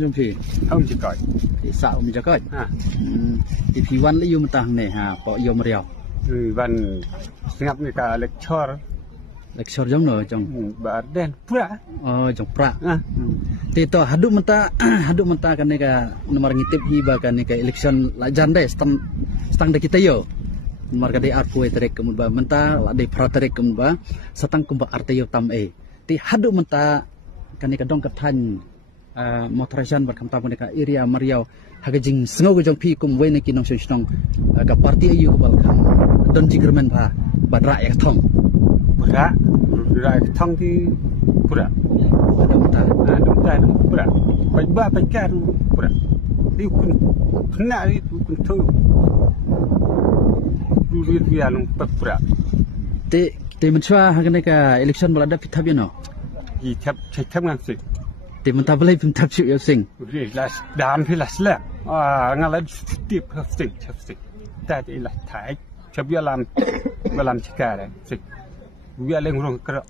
Trong thì không chỉ cõi thì sao mình cho coi à thì phi văn lấy dùng tàng này hà bỏ dùng rìu văn ngập người ta lecture giống nữa trong bà đen pura trong pra thì to haduk menta kan nega nomor ngitip hiba kan nega election la jande stang de kita yo nomor kade arpu etrek kemun ba menta la de praterek kemun ba satang kumba artayo tam e ti haduk menta kan nega dong kathan motorizan berkamta mereka area Mariau hagajing sengaja jong pi kum wene kinong sesong ka parti ayu balkan don jigermen ba badra ek thong pura thong thì pura ada mata pura baik ba baik kan pura di kun kena di kun tu dulu dia long pura te menchwa hagane ka election balada pithabi no di thap ngang sih thì mình ta lấy phim tập chịu yêu sinh là đam thì là slap ngay là tiếp hợp sinh ta thì là thái chấp việc làm chỉ cả đấy việc lên rồi cơ